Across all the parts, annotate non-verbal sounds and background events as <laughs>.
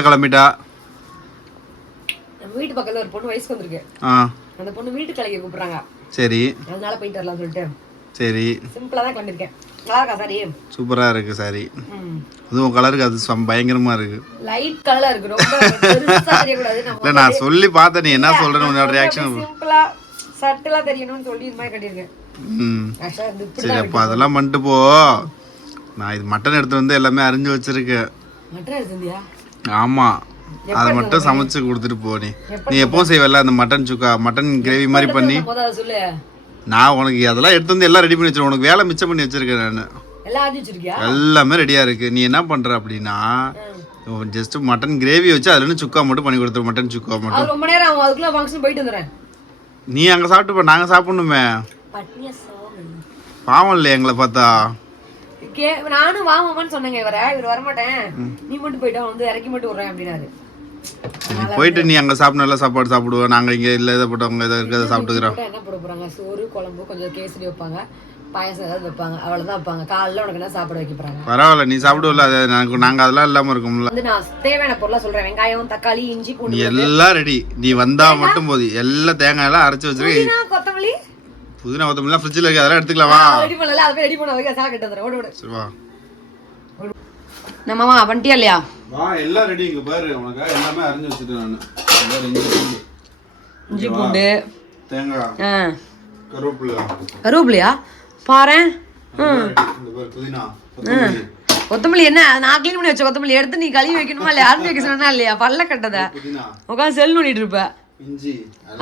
எங்கே கிளம்பிட்டா நம்ம வீட்டு பக்கத்துல ஒரு பொண்ணு வயசுக்கு வந்திருக்கு. ஆ. அந்த பொண்ணு வீட்டு கலைக்கு கூப்பிடுறாங்க. சரி. அதனால போயிட்டு வரலாம்னு சொல்லிட்டு. சரி. சிம்பிளா தான் கிளம்பிருக்கேன் நல்லா இருக்கா சாரி சூப்பராக இருக்குது சாரி அதுவும் கலருக்கு அது சம் பயங்கரமாக இருக்குது லைட் கலரா இருக்கு ரொம்ப பெருசா தெரியக்கூடாது. நம்ம இல்லை நான் சொல்லி பார்த்தேன் நீ என்ன சொல்கிறேன்னு உன்னோட ரியாக்ஷன் சிம்பிளா சட்டிலா தெரியணும்னு சொல்லி இது மாதிரி கட்டியிருக்கேன். சரி அப்போ அதெல்லாம் பண்ணிட்டு போ. நான் இது மட்டன் எடுத்து வந்து எல்லாமே அரிஞ்சு வச்சிருக்கேன். மட்டன் எடுத்திருந்தியா ஆமாம் அதை மட்டும் சமைச்சு கொடுத்துட்டு போ நீ. நீ எப்பவும் செய்வல்ல அந்த மட்டன் சுக்கா மட்டன் கிரேவி மாதிரி பண்ணி. நான் உனக்கு அதெல்லாம் எடுத்து வந்து எல்லாம் ரெடி பண்ணி வச்சிருக்கேன் உனக்கு வேலை மிச்சம் பண்ணி வச்சிருக்கேன் நான். எல்லாம் ரெடியாக இருக்குது நீ என்ன பண்ணுற அப்படின்னா ஜஸ்ட் மட்டன் கிரேவி வச்சு அதுல சுக்கா மட்டும் பண்ணி கொடுத்துரு மட்டன் சுக்கா மட்டும். ரொம்ப நேரம் ஆகும். அதுக்குள்ள ஃபங்க்ஷன் போயிட்டு வந்துடுறேன். நீ அங்கே சாப்பிட்டு போ நாங்கள் சாப்பிடணுமே. பாவம் இல்லை எங்களை பார்த்தா? கே நானும் வாமான்னு சொன்னேங்க இவரை. இவர் வரமாட்டேன். நீ மட்டும் போயிட்டு வந்து இறக்கி மட்டும் விடுறேன் அப்படின்னாரு. நீ போயிட்டு நீ அங்கே சாப்பிட நல்ல சாப்பாடு சாப்பிடுவோம் நாங்கள் இங்கே இல்லை இதை போட்டவங்க இதை இருக்கிறத சாப்பிட்டுக்கிறோம். போட்டா என்ன போட போறாங்க? சோறு குழம்பு கொஞ்சம் கேசரி வைப்பாங்க. பாயசம் ஏதாவது வைப்பாங்க. அவ்வளவுதான் வைப்பாங்க. காலைல உனக்கு என்ன சாப்பிட வைக்க போறாங்க? பரவாயில்ல நீ சாப்பிடுவல அது நாங்கள் நாங்கள் அதெல்லாம் இல்லாமல் இருக்கோம்ல. வந்து நான் தேவையான பொருளா சொல்றேன். வெங்காயம் தக்காளி இஞ்சி பூண்டு எல்லாம் ரெடி நீ வந்தா மட்டும் போது எல்லாம் தேங்காய் எல்லாம் அரைச்சி வச்சிருக்க புதினா, கொத்தமல்லி புதினா கொத்தமல்லாம் ஃப்ரிட்ஜில் இருக்கு அதெல்லாம் எடுத்துக்கலாம்? வா ரெடி பண்ணல அதை ரெடி பண்ண வைக்க சாப்பிட்டு வந்துடுறேன் ஓடு ஓடு. சரி வா. நம்ம மாமா வந்துட்டியா இல்லையா? வா எல்லாம் ரெடி இங்க பாரு உனக்கு எல்லாமே அரைஞ்சு வச்சுட்டேன் நான். இஞ்சி பூண்டு. தேங்காய் ஆ. கருவேப்பிலை. கருவேப்பிலையா? பாரு. புதினா கொத்தமல்லி. என்ன? நான் க்ளீன் பண்ணி வச்ச கொத்தமல்லி எடுத்து நீ கழுவி வைக்கணுமா இல்லையா? அரைஞ்சி வைக்க சொன்னா இல்லையா? பல்ல கட்டத புதினா. உட்காந்து செல் பண்ணிட்டு இருப்ப. இஞ்சி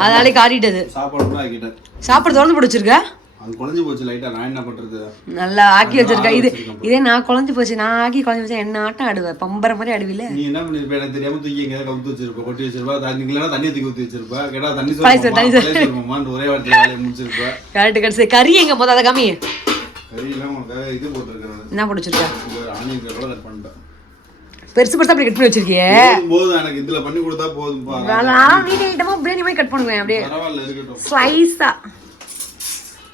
அதனாலே காட்டிட்டது. சாப்பாடு கூட சாப்பாடு திறந்து பிடிச்சிருக்க? அது குழஞ்சு போச்சு லைட்டா நான் என்ன பண்றது? நல்லா ஆக்கி வச்சிருக்க. இது இதே நான் குழஞ்சு போச்சு நான் ஆக்கி குழஞ்சு வச்சா என்ன ஆட்டம் ஆடுவேன் பம்பர மாதிரி ஆடுவில? நீ என்ன பண்ணிருப்ப? எனக்கு தெரியாம தூக்கி எங்க கவுத்து வச்சிருப்ப கொட்டி வச்சிருப்ப. தண்ணி தண்ணியை தூக்கி ஊத்தி வச்சிருப்ப. கேட்டா தண்ணி சோறு, தண்ணி. சொல்லுமான்னு ஒரே வாரத்தில் வேலையை முடிச்சிருப்ப. Correct correct. கறி எங்க போதா கம்மி. கறி எல்லாம் இது போட்டிருக்கேன் என்ன பிடிச்சிருக்க? ஆனியன் கூட கட் பண்ணிட்டேன். பெருசு பெருசா அப்படி கட் பண்ணி வச்சிருக்கியே. போதும், போதும் எனக்கு இதுல பண்ணி கொடுத்தா போதும்பா. நான் நீட் ஐட்டமா பிரியாணி மாதிரி கட் பண்ணுவேன் அப்படியே. பரவாயில்ல இருக்கட்டும். ஸ்லைஸா.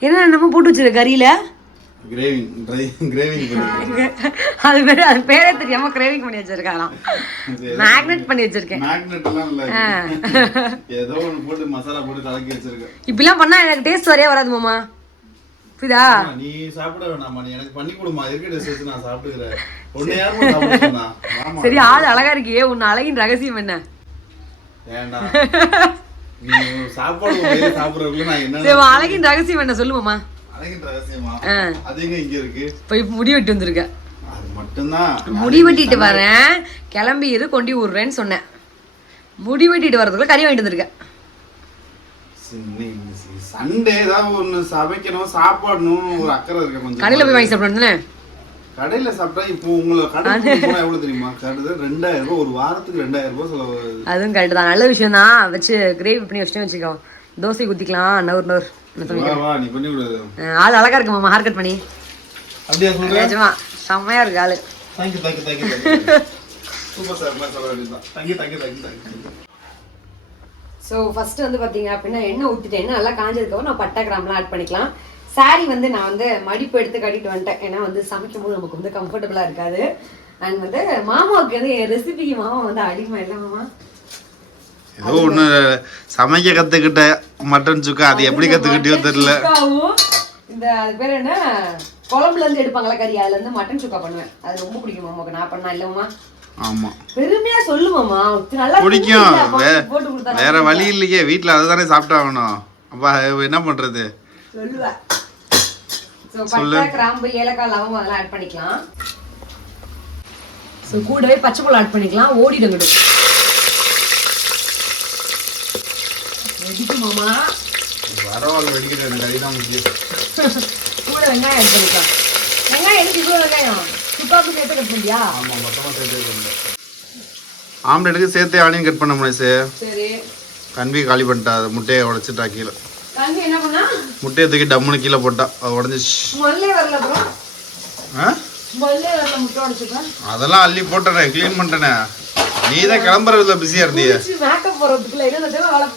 என்ன நம்ம போட்டு வச்சிருக்க கறியில? கிரேவிங் பண்ணிருக்கேன் அது பேரு அது பேரே தெரியாம கிரேவிங் பண்ணி வச்சிருக்காராம் மேக்னெட் பண்ணி வச்சிருக்கேன். மேக்னெட் எல்லாம் இல்ல. ஏதோ ஒன்று போட்டு மசாலா போட்டு கலக்கி வச்சிருக்கேன். இப்படிலாம் பண்ணா எனக்கு டேஸ்ட் வரையே வராது மாமா. புரியுதா? நீ சாப்பிட வேணாமா நீ எனக்கு பண்ணி கொடுமா இருக்க டிஷஸ் நான் சாப்பிட்டுக்கிறேன். ஒன்னு யாருமா சாப்பிட சொன்னா? ஆமா சரி ஆள் அழகா இருக்கியே உன் அழகின் ரகசியம் என்ன? வேண்டாம் நீ சாப்பாடு சாப்பிடுறதுக்குள்ள நான் என்ன சரி அழகின் ரகசியம் என்ன சொல்லு மாமா. அழகின் ரகசியமா. அது எங்க இங்க இருக்கு? போய் முடி வெட்டி வந்திருக்க. அது மட்டும்தான். முடி வெட்டிட்டு வரேன். கிளம்பி இரு கொண்டு விடுறேன்னு சொன்னேன். முடி வெட்டிட்டு வரதுக்குள்ள கறி வாங்கிட்டு வந்திருக்க. சண்டே ஏதாவது ஒண்ணு சமைக்கணும் சாப்பாடணும் ஒரு அக்கறை இருக்க கொஞ்சம். கடையில போய் வாங்கி சாப்பிடணும் கடையில சாப்பிட்டா இப்போ உங்களை கடைக்கு போனா எவ்வளவு தெரியுமா? கடையில ரெண்டாயிரம் ரூபாய் ஒரு வாரத்துக்கு ரெண்டாயிரம் ரூபாய் செலவு அதுவும் கரெக்ட் தான். நல்ல விஷயம் தான் வச்சு கிரேவி பண்ணி வச்சுட்டு வச்சுக்கோ. தோசை குத்திக்கலாம்? வா வா நீ பண்ணி விடு அஹ் ஆள் அழகா இருக்கு மாமா ஹேர் கட் பண்ணி. அப்படியா சொல்றேன் நிஜமா. செம்மையா இருக்கு ஆளு. Thank you thank you thank you super sir thank you thank you thank you thank you so first வந்து பார்த்தீங்க அப்படின்னா எண்ணெய் ஊற்றிட்டேன் நல்லா காஞ்சதுக்கப்புறம் நான் பட்டை கிராம்லாம் ஆட் பண்ணிக்கலாம். Saree வந்து நான் வந்து மடிப்பு எடுத்து கட்டிட்டு வந்துட்டேன். ஏன்னா வந்து சமைக்கும் போது நமக்கு வந்து கம்ஃபர்டபுளாக இருக்காது. அண்ட் வந்து மாமாவுக்கு வந்து என் ரெசிபிக்கு மாமா வந்து அடிமை இல்லை மாமா? ஏதோ ஒண்ணு சமைக்க கத்துக்கிட்ட மட்டன் சுக்கா அது எப்படி கத்துக்கிட்டியோ தெரியல. இந்த அது பேர் என்ன? குழம்புல இருந்து எடுப்பாங்களா கறி அதுல இருந்து மட்டன் சுக்கா பண்ணுவேன். அது ரொம்ப பிடிக்கும் மாமாவுக்கு. நான் பண்ணா இல்ல மாமா? ஆமா. பெருமையா சொல்லு மாமா நல்லா பிடிக்கும் வேற வழி இல்லையே. வீட்ல அதுதானே சாப்பிட்டாகணும். அப்பா என்ன பண்றது? சொல்லுவேன் கிராம்பு ஏலக்காய் லவங்கம் அதெல்லாம் ஆட் பண்ணிக்கலாம். ஸோ கூடவே பச்சை மிளகா ஆட் பண்ணிக்கலாம். ஓடிடுங்கடு வெடிக்கும் மாமா எனக்கு அதுதான் முக்கியம். <laughs> கூட வெங்காயம் ஆட் பண்ணிக்கலாம். வெங்காயம் எதுக்கு இவ்வளோ வெங்காயம்? சுப்பாக்கு சேர்த்து கட் பண்ணியா? ஆமா மொத்தமா சேர்த்து ஆம்லெட்டுக்கு சேர்த்து ஆனியன் கட் பண்ண முடியாது சரி. கண்வி காலி பண்ணிட்டா அது முட்டையை உடைச்சிட்டா கீழே. தம்பி என்ன பண்ணா? முட்டையை தூக்கி டம்முன்னு கீழே போட்டா அது உடஞ்சிச்சு. ஸ்மெல்லே வரல ப்ரோ. ஆ? ஸ்மெல்லே வரல முட்டை உடச்சுப்பேன் அதெல்லாம் அள்ளி போட்டேனே க்ளீன் பண்ணிட்டேனே. நீ தான் கிளம்புறதுல பிஸியா இருந்தியே. மேக்கப் போடுறதுக்குள்ள இருபது தடவை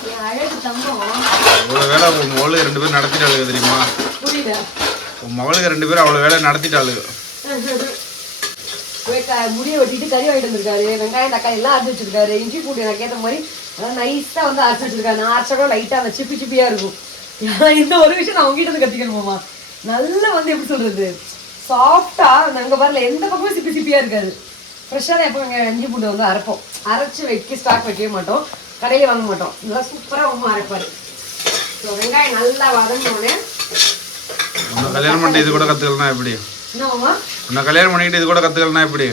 வேலை அழகு தங்கம். மகளுக்கு ரெண்டு பேரும் நடத்திட்டாளுங்க தெரியுமா? புரியல உன் மகளுக்கு ரெண்டு பேரும் அவ்வளோ வேலை நடத்திட்டாளுங்க முடிய வெட்டிட்டு கறி வாங்கிட்டு வந்திருக்காரு வெங்காயம் தக்காளி எல்லாம் அரைச்சி வச்சிருக்காரு. இஞ்சி பூண்டு எனக்கு ஏற்ற மாதிரி அதான் நைஸா வந்து அரைச்சி வச்சிருக்காரு. நான் அரைச்சோட லைட்டா அந்த சிப்பி சிப்பியா இருக்கும். இந்த ஒரு விஷயம் நான் உங்ககிட்ட இருந்து கத்துக்கணுமாமா நல்லா வந்து எப்படி சொல்றது? சாஃப்டா நாங்க வரல எந்த பக்கமும் சிப்பி சிப்பியா இருக்காது. ஃப்ரெஷ்ஷாக தான் எப்போ எங்கள் இஞ்சி பூண்டு வந்து அரைப்போம். அரைச்சு வைக்க ஸ்டாக் வைக்கவே மாட்டோம். கடையில் வாங்க மாட்டோம். நல்லா சூப்பராக உமா அரைப்பாரு. ஸோ வெங்காயம் நல்லா வதங்கினோடனே உன்னை கல்யாணம் பண்ணிட்டு இது கூட கத்துக்கலனா எப்படி? உன்னை கல்யாணம் பண்ணிட்டு இது கூட கத்துக்கலனா எப்படி?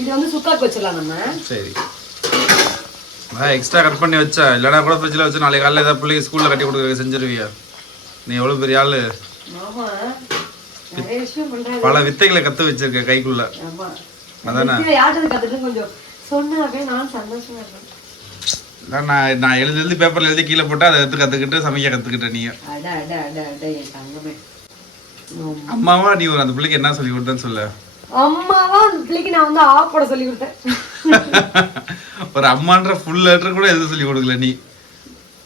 இது வந்து சுக்காக்கு வச்சிடலாம் நம்ம. சரி. அதான் எக்ஸ்ட்ரா கட் பண்ணி வச்சா இல்லைனா கூட ஃப்ரிட்ஜில் வச்சு நாளைக்கு காலையில் ஏதாவது பிள்ளைக்கு ஸ்கூலில் கட்டி கொடுக்க செஞ்சிருவியா? நீ எவ்வளோ பெரிய ஆள்? பல வித்தைகளை கற்று வச்சிருக்க கைக்குள்ள. அதானே? யார்கிட்ட கொஞ்சம் சொன்னாவே நான் சந்தோஷமா இருக்கேன் நான் நான் எழுதி எழுதி பேப்பரில் எழுதி கீழே போட்டு அதை எடுத்து கற்றுக்கிட்டு சமைக்க கற்றுக்கிட்டேன் நீ அட அட அட அட என் தங்கமே. ஆமா. அம்மாவா நீ ஒரு அந்த பிள்ளைக்கு என்ன சொல்லி கொடுத்தேன்னு சொல்ல. அம்மாவா அந்த பிள்ளைக்கு நான் வந்து ஆ போட சொல்லி கொடுத்தேன். <laughs> ஒரு அம்மான்ற ஃபுல் லெட்டர் கூட எதுவும் சொல்லி கொடுக்கல நீ.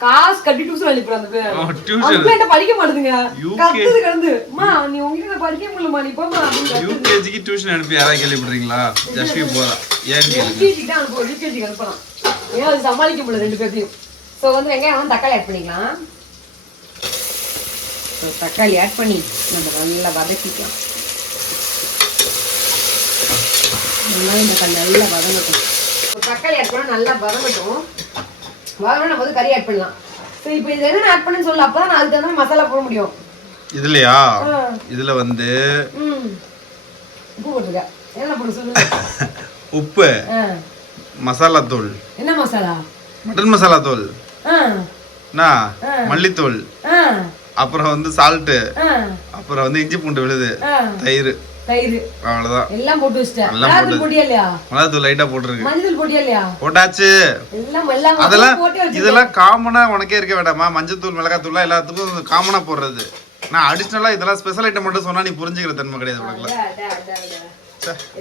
காசு கட்டி டியூஷன் அனுப்புறேன் அந்த பேர் பிள்ளை படிக்க மாட்டேதுங்க. UK. கத்துது கிடந்து அம்மா நீ உங்ககிட்ட படிக்க முடியலமா நீ போமா. யூகேஜிக்கு டியூஷன் அனுப்பி யாராவது கேள்விப்படுறீங்களா ஜஸ்வி போறா. ஏன் கேளுங்க. LKG க்கு தான் அனுப்புவோம். யூகேஜி அனுப்பலாம். ஏன்னா அது சமாளிக்க முடியல ரெண்டு பேர்த்தையும்? ஸோ வந்து வெங்காயம் வந்து தக்காளி ஆட் பண்ணிக்கலாம். ஸோ தக்காளி ஆட் பண்ணி நம்ம நல்லா வதக்கிக்கலாம். வெங்காயம் தக்காளி நல்லா வதங்கட்டும். தக்காளி ஆட் பண்ணால் நல்லா வதங்கட்டும். வதங்கணும் நம்ம வந்து கறி ஆட் பண்ணலாம். ஸோ இப்போ இது என்னென்ன ஆட் பண்ணுன்னு சொல்லல அப்போ தான் நான் அதுக்கு தகுந்த மசாலா போட முடியும். இதுலயா. இதுல வந்து உப்பு போட்டுருக்க. என்ன போட்டு சொல்லு <laughs> உப்பு. மசாலா தூள் என்ன மசாலா? மட்டன் மசாலா தூள் மல்லித்தூள் அப்புறம் வந்து சால்ட்டு அப்புறம் வந்து இஞ்சி பூண்டு விழுது. தயிர். தயிர். அவ்வளவுதான். எல்லாம் போட்டு வச்சிட்டேன் எல்லாம் மிளகாத்தூள் போட்டியா இல்லையா? மிளகாத்தூள் லைட்டா போட்டுருக்கு. மஞ்சள் போட்டியா இல்லையா? போட்டாச்சு. எல்லாம் எல்லாம் அதெல்லாம் இதெல்லாம் காமனா உனக்கே இருக்க வேண்டாமா? மஞ்சத்தூள் மிளகாத்தூள்லாம் எல்லாத்துக்கும் காமனா போடுறது. நான் அடிஷ்னலா இதெல்லாம் ஸ்பெஷல் ஐட்டம் மட்டும் சொன்னா நீ புரிஞ்சுக்கிற தன்மை கிடையாது உனக்குல.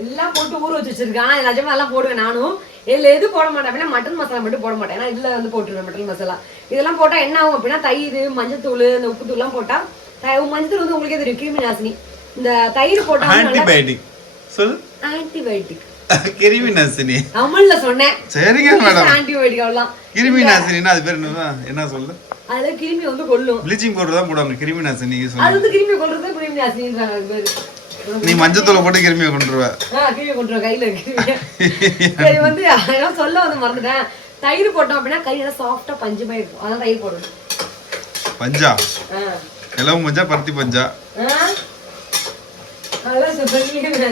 எல்லாம் போட்டு ஊற வச்சு வச்சிருக்கேன் நிஜமா எல்லாம் போடுவேன் நானும். இதுல எது போட மாட்டேன் அப்படின்னா மட்டன் மசாலா மட்டும் போட மாட்டேன். ஏன்னா இதுல வந்து போட்டுருவேன் மட்டன் மசாலா இதெல்லாம் போட்டா என்ன ஆகும் அப்படின்னா தயிர் மஞ்சத்தூள் இந்த உப்புத்தூள் எல்லாம் போட்டா மஞ்சத்தூள் வந்து உங்களுக்கே தெரியும். கிருமி நாசினி. இந்த தயிர் போட்டா ஆன்டிபயோட்டிக் சொல் ஆன்டிபயோட்டிக் கிருமி நாசினி. தமிழ்ல சொன்னேன். சரிங்க மேடம் ஆன்டிபயோட்டிக் அவ்வளவு கிருமி நாசினின்னா அது பேர் என்ன என்ன சொல்லு? அதுல கிருமி வந்து கொல்லும். ப்ளீச்சிங் பவுடர் தான் போடுவாங்க கிருமி நாசினி அது வந்து கிருமி கொல்றது கிருமி நாசினின்றாங்க அது பேரு. நீ மஞ்சத்தூளை போட்டு கிருமியை கொண்டுருவ ஆ கிருமி கொண்டுருவோம் கையில கிருமி சரி வந்து ஏதோ சொல்ல வந்து மறந்துட்டேன். தயிர் போட்டோம் அப்படின்னா நல்லா சாஃப்டா பஞ்சு மாதிரி இருக்கும். அதான் தயிர் போடணும். பஞ்சா. இலவம் பஞ்சா பருத்தி பஞ்சா?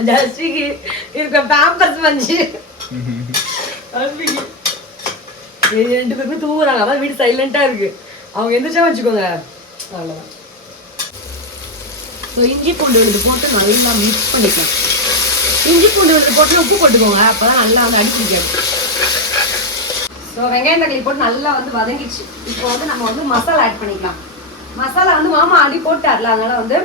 ஜஸ்டிக்கு. இருக்க பேம்பர்ஸ் பஞ்சு. ரெண்டு பேருமே தூங்குறாங்க. அதான் வீடு சைலண்டா இருக்கு. அவங்க எந்திரிச்சா வச்சுக்கோங்க. அவ்வளவுதான். ஸோ இஞ்சி பூண்டு விழுந்து போட்டு நல்லா மிக்ஸ் பண்ணிக்கலாம். இஞ்சி பூண்டு விழுந்து போட்டு உப்பு போட்டுக்கோங்க. அப்பதான் நல்லா வந்து அடிச்சிருக்காது ஸோ வெங்காயம் தக்காளி போட்டு நல்லா வந்து வதங்கிடுச்சு. இப்போ வந்து நம்ம வந்து மசாலா ஆட் பண்ணிக்கலாம். மசாலா வந்து மாமா அடி போட்டார்ல. அதனால வந்து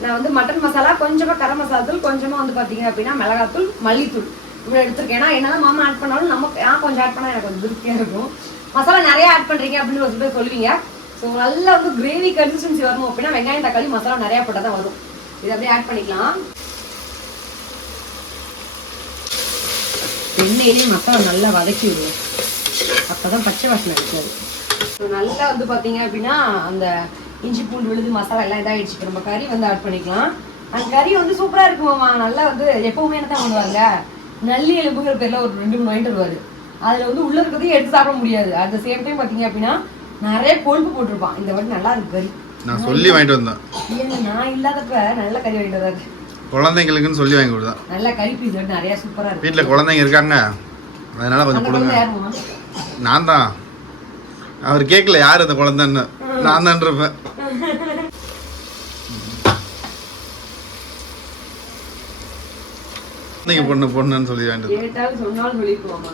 நான் வந்து மட்டன் மசாலா கொஞ்சமாக கரம் மசாலா தூள் கொஞ்சமாக வந்து பார்த்தீங்க அப்படின்னா மிளகாத்தூள் மல்லித்தூள். இவ்வளோ எடுத்திருக்கேன். ஏன்னா என்னதான் மாமா ஆட் பண்ணாலும் நமக்கு நான் கொஞ்சம் ஆட் பண்ணால் எனக்கு கொஞ்சம் திருப்தியாக இருக்கும். மசாலா நிறையா ஆட் பண்ணுறீங்க அப்படின்னு ஒரு பேர் சொல்லுவீங்க. ஸோ நல்லா வந்து கிரேவி கன்சிஸ்டன்சி வரணும் அப்படின்னா வெங்காயம் தக்காளி மசாலா நிறைய போட்டால் தான் வரும். இதை அப்படியே ஆட் பண்ணிக்கலாம். எண்ணெயிலேயே மசாலா நல்லா வதக்கி விடுவோம் அப்பதான் பச்சை வாசனை இருக்காது. ஸோ நல்லா வந்து பார்த்தீங்க அப்படின்னா அந்த இஞ்சி பூண்டு விழுது மசாலா எல்லாம் இதாகிடுச்சு நம்ம கறி வந்து ஆட் பண்ணிக்கலாம். அந்த கறி வந்து சூப்பராக இருக்குமாம்மா. நல்லா வந்து எப்பவுமே என்ன தான் பண்ணுவாங்க? நல்லி எலும்புங்கிற பேர்ல ஒரு ரெண்டு மூணு வாங்கிட்டு வருவாரு. அதில் வந்து உள்ள இருக்கிறதையும் எடுத்து சாப்பிட முடியாது. அட் த சேம் டைம் பார்த்தீங்க அப்படின்னா நிறைய கொழுப்பு போட்டிருப்பான். இந்த வாட்டி நல்லா இருக்கு கறி. நான் சொல்லி வாங்கிட்டு வந்தேன். நான் இல்லாதப்ப நல்ல கறி வாங்கிட்டு வந்தாரு. குழந்தைங்களுக்குன்னு சொல்லி வாங்கி கொடுத்தேன். நல்ல கறி பீஸ் நிறைய சூப்பராக இருக்கு. வீட்டில் குழந்தைங்க இருக்காங்க. அதனால கொஞ்சம் அந்த கொடுங்க. நான் தான். அவர் கேட்கல யார் அந்த குழந்தைன்னு. நான் தான் இருப்பேன். பொண்ணு பொண்ணுன்னு சொல்லி வாங்கிட்டு கேட்டாலும் சொன்னாலும் சொல்லிக்குவோமா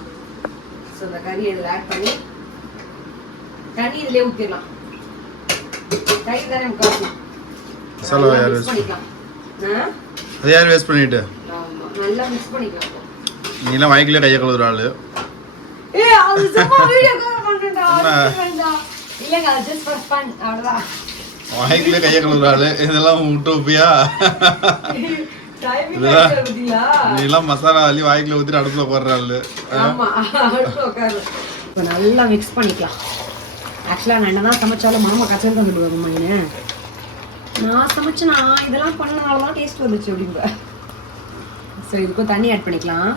ஸோ இந்த கறி இதில் ஆட் பண்ணி தண்ணி இதிலே ஊற்றிடலாம் தயிர் தானே முக்காசி மசாலா யார் மிக்ஸ் பண்ணிக்கலாம்? அது யார் வேஸ்ட் பண்ணிட்டு? நல்லா மிக்ஸ் பண்ணிக்கலாம் நீலாம் வாய்க்குள்ளே கையை கழுவுற ஆளு. ஏய் அது சும்மா வீடியோ கால் வேண்டாம் இல்லங்க அது ஜஸ்ட் ஃபார் ஃபன் அவ்வளவுதான். வாய்க்குள்ளே கையை கழுவுற ஆளு. இதெல்லாம் நீ எல்லாம் மசாலா அள்ளி வாய்க்குள்ள ஊத்திட்டு அடுப்புல போடுற ஆளு. ஆமா அடுப்புல உட்காரு. நல்லா மிக்ஸ் பண்ணிக்கலாம். ஆக்சுவலாக நான் என்னதான் சமைச்சாலும் மாமா கச்சல் தந்துடுவாங்க மைனு நான் சமைச்சு நான் இதெல்லாம் பண்ணனால தான் டேஸ்ட் வந்துச்சு அப்படிங்க ஸோ இதுக்கும் தண்ணி ஆட் பண்ணிக்கலாம்.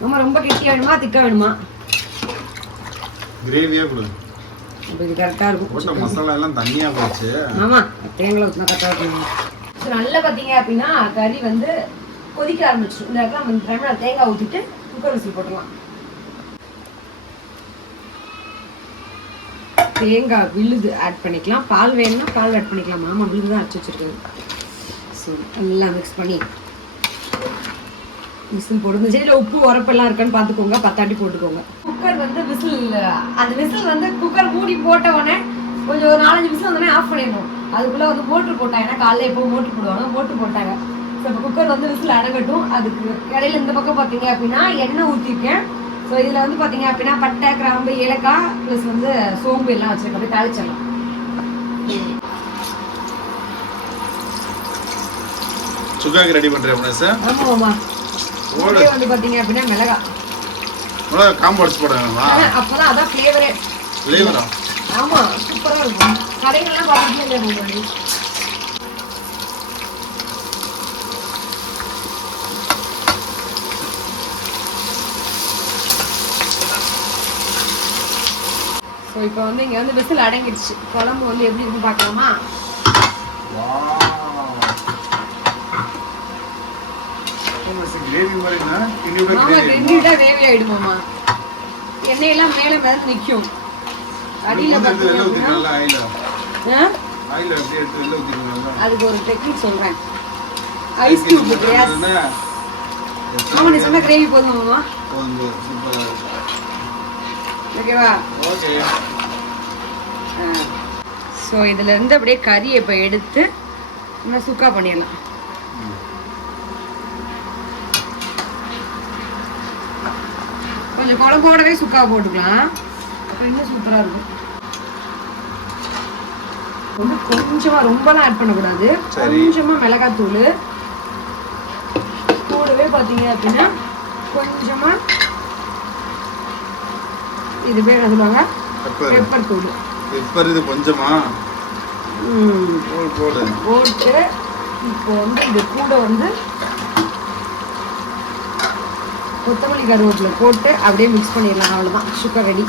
மாமா ரொம்ப கெட்டியாக வேணுமா? திக்கா வேணுமா? கிரேவியா கொடு. இப்போ இது கரெக்டாக இருக்கும். போட்ட மசாலா எல்லாம் தண்ணியா போச்சு. ஆமா தேங்காய் ஊற்றினா கரெக்டாக இருக்கும் ஸோ நல்லா பார்த்தீங்க அப்படின்னா கறி வந்து கொதிக்க ஆரம்பிச்சிடும் இந்த இடத்துல நம்ம தேங்காய் ஊற்றிட்டு குக்கர் விசில் போட்டுடலாம் தேங்காய் விழுது ஆட் பண்ணிக்கலாம். பால் வேணும்னா பால் ஆட் பண்ணிக்கலாம். மாமா விழுது தான் அரைச்சி வச்சுருக்கேன். சரி எல்லாம் மிக்ஸ் பண்ணி. விசில் போடுங்க. சரி உப்பு உரப்பெல்லாம் இருக்கான்னு பார்த்துக்கோங்க. பத்தாட்டி போட்டுக்கோங்க. குக்கர் வந்து விசில் அந்த விசில் வந்து குக்கர் மூடி போட்ட உடனே கொஞ்சம் ஒரு நாலஞ்சு விசில் வந்தோடனே ஆஃப் பண்ணிடணும். அதுக்குள்ளே வந்து மோட்ரு போட்டாங்க. ஏன்னா காலைல எப்போ மோட்ரு போடுவாங்க. மோட்ரு போட்டாங்க. ஸோ இப்போ குக்கர் வந்து விசில் அடங்கட்டும். அதுக்கு இடையில இந்த பக்கம் பார்த்தீங்க அப்படின்னா எண்ணெய் ஊற்றிருக்கேன் ஸோ இதில் வந்து பார்த்தீங்க அப்படின்னா பட்டை கிராம்பு ஏலக்காய் ப்ளஸ் வந்து சோம்பு எல்லாம் வச்சிருக்கேன் அப்படியே தாளிச்சிடலாம். சுக்காக்கு ரெடி பண்றேன் சார் ஆமாம் ஆமாம் ஓடு. வந்து பார்த்தீங்க அப்படின்னா மிளகா மிளகா காம்பு அடிச்சு போட வேணுமா? அப்போதான் அதான் ஃப்ளேவரே ஃப்ளேவரா ஆமா சூப்பரா இருக்கும். கடைகள்லாம் பார்த்துட்டு இப்போ வந்து இங்கே வந்து விசில் அடங்கிடுச்சு குழம்பு வந்து எப்படி இருக்குன்னு பார்க்கலாமா கிரேவி வேவி ஆயிடுமாமா எண்ணெயெல்லாம் மேலே மேலே நிற்கும் அடியில் பார்த்தீங்கன்னா அதுக்கு ஒரு டெக்னிக் சொல்கிறேன் ஐஸ் கியூப் ஆமா நீ சொன்ன கிரேவி போதுமா மாமா ஓகேவா? ஓகே. ஸோ இதுல இருந்து அப்படியே கறியை இப்போ எடுத்து நம்ம சுக்கா பண்ணிடலாம். கொஞ்சம் குழம்போடவே சுக்கா போட்டுக்கலாம். அப்போ இன்னும் சூப்பராக இருக்கும். வந்து கொஞ்சமா ரொம்பலாம் ஆட் பண்ணக்கூடாது. சரி. கொஞ்சமா மிளகாத்தூள். கூடவே பார்த்தீங்க அப்படின்னா கொஞ்சமா இது பேர் என்ன சொல்லுவாங்க? பெப்பர் தூள். பெப்பர் இது கொஞ்சமா? ம். போடு போடு. போட்டு இப்போ வந்து இது கூட வந்து கொத்தமல்லி கருவேப்பிலை போட்டு அப்படியே மிக்ஸ் பண்ணிடலாம். அவ்வளோதான் சுக்கர் ரெடி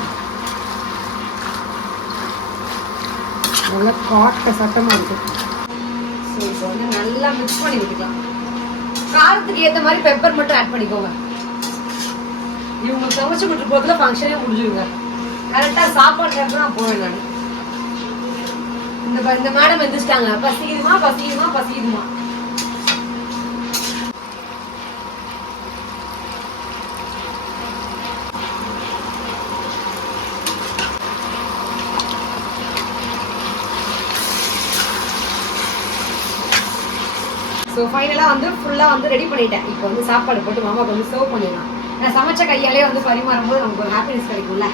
நல்லா காட்ட சட்டமாக இருக்கு. ஸோ இப்போ வந்து நல்லா மிக்ஸ் பண்ணி விட்டுக்கலாம். காரத்துக்கு ஏற்ற மாதிரி பெப்பர் மட்டும் ஆட் பண்ணிக்கோங்க. இவங்க சமைச்சு விட்டு போதில் ஃபங்க்ஷனே முடிஞ்சுங்க கரெக்டாக சாப்பாடு நேரத்தில் நான் போவேன் நான். இந்த இந்த மேடம் எந்திரிச்சிட்டாங்க. பசிக்குதுமா பசிக்குதுமா பசிக்குதுமா? ஸோ ஃபைனலாக வந்து ஃபுல்லாக வந்து ரெடி பண்ணிட்டேன். இப்போ வந்து சாப்பாடு போட்டு மாமாவுக்கு வந்து சர்வ் பண்ணிடலாம். நான் சமைச்ச கையாலே வந்து பரிமாறும் போது நமக்கு ஒரு ஹாப்பினஸ் கிடைக்கும்ல?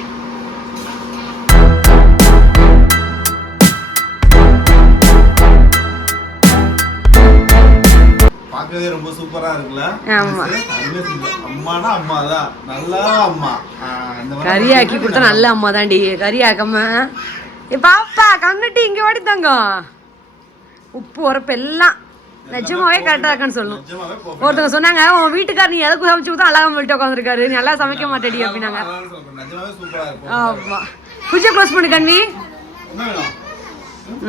பார்க்கவே ரொம்ப சூப்பரா இருக்குல்ல. அம்மானா அம்மா. தான் நல்லா அம்மா கறி ஆக்கி கொடுத்தா நல்ல அம்மா தாண்டி கறி ஆக்காம. பாப்பா கண்ணுட்டி இங்க வாடி தங்கம். உப்பு உரப்பு எல்லாம். நிஜமாவே கரெக்டாக இருக்கான்னு சொல்லணும் ஒருத்தவங்க சொன்னாங்க உன் வீட்டுக்கார் நீ எதுக்கு சமைச்சு கொடுத்தா அழகாக சொல்லிட்டு உட்காந்துருக்காரு நல்லா சமைக்க மாட்டேடி அப்படின்னாங்க. அதான் சொல்றேன். ஆமா க்ளோஸ் பண்ணு கண்ணி.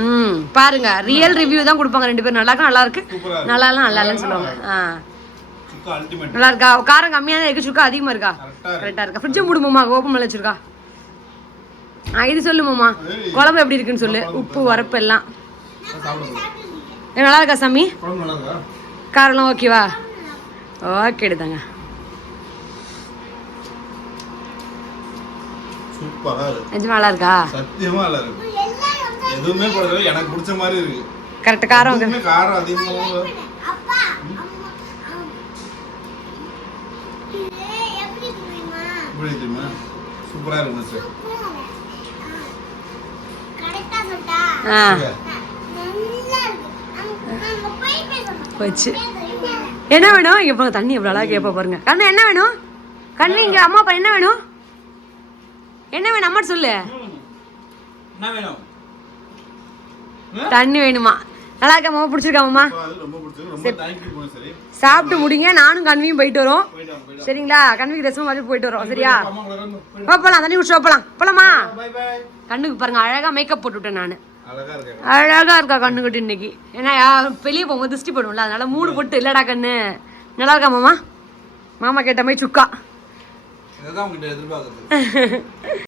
ம் பாருங்க. ரியல் ரிவ்யூ தான் கொடுப்பாங்க ரெண்டு பேரும். நல்லா இருக்கா நல்லா இருக்கு நல்லாலாம் நல்லா நல்லா இல்லைன்னு சொல்லுவாங்க. ஆ. நல்லா இருக்கா? காரம் கம்மியாக தான் இருக்கு சுக்கா அதிகமாக இருக்கா? கரெக்டாக இருக்கா? ஃப்ரிட்ஜை மூடுமாமா ஓப்பன் பண்ணி வச்சிருக்கா? ஆ இது சொல்லுமாமா குழம்பு எப்படி இருக்குன்னு சொல்லு? உப்பு வரப்பு எல்லாம். நல்லா இருக்கா சாமி? காரெல்லாம் ஓகேவா ஓகே எடுத்தாங்க. சூப்பரா இருக்கு. நிஜமா நல்லா இருக்கா? சத்தியமா நல்லா இருக்கு. எதுவுமே படல எனக்கு பிடிச்ச மாதிரி இருக்கு. கரெக்ட் காரம் காரம் அதிகமா சூப்பரா இருக்கு சார் ஆ போச்சு. என்ன வேணும்? இங்க பாருங்க தண்ணி எவ்வளோ அழகா கேட்ப பாருங்க. கண்ணு என்ன வேணும்? கண்ணு இங்க அம்மா அப்பா என்ன வேணும்? என்ன வேணும்? அம்மா சொல்லு. என்ன வேணும்? தண்ணி வேணுமா? நல்லா இருக்கா மாமா? பிடிச்சிருக்கா மாமா? அப்பா, அது ரொம்ப பிடிச்சது ரொம்ப தேங்க்யூ போன சரி. சாப்பிட்டு முடிங்க. நானும் கன்வியும் போயிட்டு வரோம். சரிங்களா? கன்விக்கு ரெஸ்ட் மாதிரி போயிட்டு வரோம். சரியா? வாங்க. அம்மா கூட இருந்து போயிட்டு போ, போலாம். தண்ணி குடிச்சு போலாம். போலாமா? பை பை கண்ணுக்கு பாருங்க அழகா மேக்கப் போட்டு விட்டேன் நான். அழகா இருக்க? கண்ணுக்குட்டி இன்னைக்கு? ஏன்னா வெளியே போகும்போது திருஷ்டி பண்ணும்ல அதனால மூடு போட்டு இல்லடா கண்ணு. நல்லா இருக்கா மாமா? மாமா கேட்ட மாதிரி சுக்கா. <laughs>